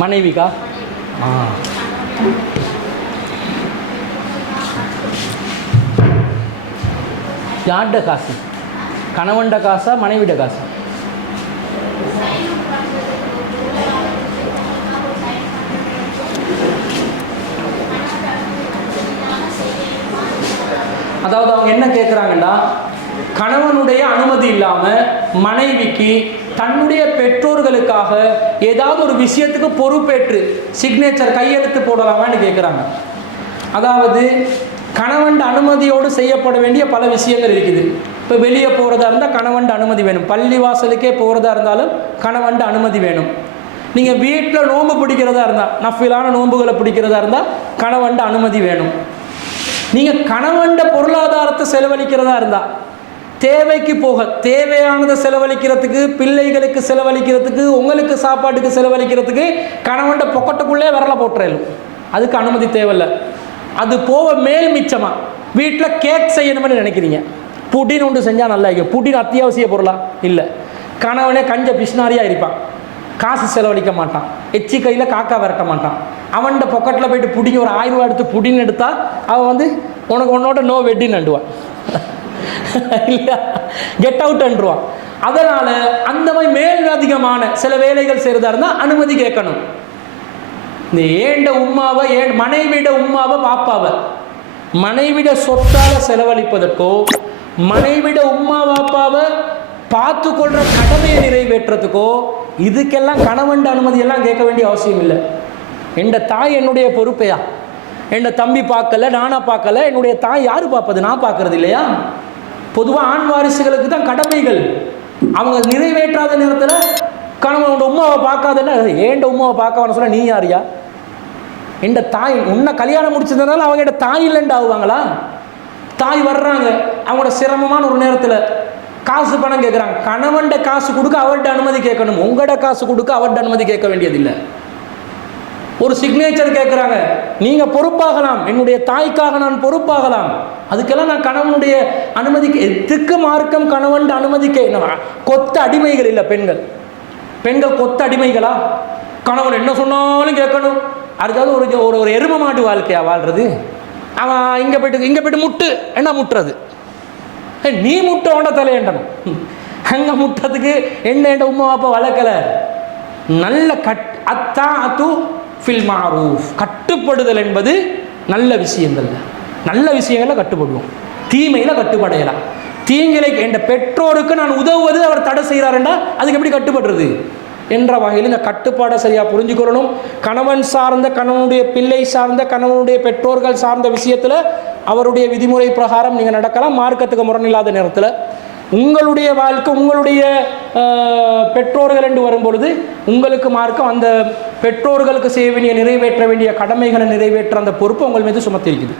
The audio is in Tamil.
மனைவிக்கா? யார்ட காசு? கணவன்ட காசா மனைவிட காசா? அதாவது அவங்க என்ன கேட்குறாங்கன்னா, கணவனுடைய அனுமதி இல்லாமல் மனைவிக்கு தன்னுடைய பெற்றோர்களுக்காக ஏதாவது ஒரு விஷயத்துக்கு பொறுப்பேற்று சிக்னேச்சர் கையெழுத்து போடலாமான்னு கேட்குறாங்க. அதாவது கணவன் அனுமதியோடு செய்யப்பட வேண்டிய பல விஷயங்கள் இருக்குது. இப்போ வெளியே போகிறதா இருந்தால் கணவன் அனுமதி வேணும். பள்ளி வாசலுக்கே போகிறதா இருந்தாலும் கணவன் அனுமதி வேணும். நீங்கள் வீட்டில் நோன்பு பிடிக்கிறதா இருந்தால், நஃபிலான நோன்புகளை பிடிக்கிறதா இருந்தால் கணவன் அனுமதி வேணும். நீங்கள் கணவன் பொருளாதாரத்தை செலவழிக்கிறதா இருந்தால், தேவைக்கு போக தேவையானதை செலவழிக்கிறதுக்கு, பிள்ளைகளுக்கு செலவழிக்கிறதுக்கு, உங்களுக்கு சாப்பாட்டுக்கு செலவழிக்கிறதுக்கு கணவன் பொக்கட்டுக்குள்ளே வரல போட்டுறலும், அதுக்கு அனுமதி தேவையில்லை. அது போக மேல் மிச்சமாக வீட்டில் கேக் செய்யணும்னு நினைக்கிறீங்க, புடின் ஒன்று செஞ்சால் நல்லா இருக்கும். புடின் அத்தியாவசிய பொருளா இல்லை. கணவனே கஞ்ச பிஷ்னாரியாக இருப்பான், காசு செலவழிக்க மாட்டான், எச்சி கையில் காக்கா விரட்ட மாட்டான். அவன் பொக்கெட்டில் போய்ட்டு புடிங்க ஒரு 1000 ரூபா எடுத்து புடின்னு எடுத்தால் அவன் வந்து உனக்கு உன்னோட நோ வெட்டின்னு அண்டுவான் இல்லையா, கெட் அவுட் அண்டுவான். அதனால் அந்த மாதிரி மேல் அதிகமான சில வேலைகள் செய்கிறதா இருந்தால் அனுமதி கேட்கணும். இந்த ஏண்ட உம்மாவை மனைவிட உம்மாவை பாப்பாவை மனைவிட சொத்தால் செலவழிப்பதற்கோ, மனைவிட உம்மா பாப்பாவை பார்த்து கொள்கிற கடமையை நிறைவேற்றத்துக்கோ இதுக்கெல்லாம் கணவன் அனுமதியெல்லாம் கேட்க வேண்டிய அவசியம் இல்லை. என் தாய் என்னுடைய பொறுப்பையா? என் தம்பி பார்க்கல, நானா பார்க்கல, என்னுடைய தாய் யார் பார்ப்பது? நான் பார்க்கறது இல்லையா? பொதுவாக ஆண் வாரிசுகளுக்கு தான் கடமைகள். அவங்க நிறைவேற்றாத நேரத்தில் கணவனோட உமாவை பார்க்காதன்னா, ஏண்ட உமாவை பார்க்கவான்னு சொல்ல நீ யாரியா? என் தாய் உன்னை கல்யாணம் முடிச்சதுனால அவங்க என் தாய் இல்லைன்னு ஆகுவாங்களா? தாய் வர்றாங்க அவங்களோட சிரமமான ஒரு நேரத்தில் காசு பணம் கேட்குறாங்க, கணவன்ட காசு கொடுக்க அவர்கிட்ட அனுமதி கேட்கணும். உங்களோட காசு கொடுக்க அவர்கிட்ட அனுமதி கேட்க வேண்டியதில்லை. ஒரு சிக்னேச்சர் கேட்குறாங்க, நீங்கள் பொறுப்பாகலாம், என்னுடைய தாய்க்காக நான் பொறுப்பாகலாம், அதுக்கெல்லாம் நான் கணவனுடைய அனுமதி எதுக்கு மார்க்கம் கணவன் அனுமதி கொத்த அடிமைகள் இல்லை பெண்கள். பெண்கள் கொத்த அடிமைகளா? கணவன் என்ன சொன்னாலும் கேட்கணும். அதுக்காவது ஒரு ஒரு எரும மாட்டு வாழ்க்கையா வாழ்றது? அவன் இங்கே போயிட்டு முட்டு என்ன முட்டுறது? நீ முட்டோண்ட தலையண்டணும். அங்கே முட்டத்துக்கு என்ன உமா அப்பா வளர்க்கலை. நல்ல ஃபில் மாரூஃப், கட்டுப்படுதல் என்பது நல்ல விஷயங்கள். நல்ல விஷயங்களில் கட்டுப்படுவோம், தீமையில் கட்டுப்படையலாம். தீங்களை என்ற பெற்றோருக்கு நான் உதவுவது அவர் தடை செய்கிறாருண்டா அதுக்கு எப்படி கட்டுப்படுறது என்ற வகையில் இந்த கட்டுப்பாடை சரியாக புரிஞ்சுக்கொள்ளணும். கணவன் சார்ந்த, கணவனுடைய பிள்ளை சார்ந்த, கணவனுடைய பெற்றோர்கள் சார்ந்த விஷயத்தில் அவருடைய விதிமுறை பிரகாரம் நீங்கள் நடக்கலாம். மார்க்கத்துக்கு முரணில்லாத நேரத்தில் உங்களுடைய வாழ்க்கை, உங்களுடைய பெற்றோர்கள் என்று வரும்பொழுது உங்களுக்கு மார்க்கம் அந்த பெற்றோர்களுக்கு செய்ய வேண்டிய, நிறைவேற்ற வேண்டிய கடமைகளை நிறைவேற்ற அந்த பொறுப்பு உங்கள் மீது சுமத்திருக்குது.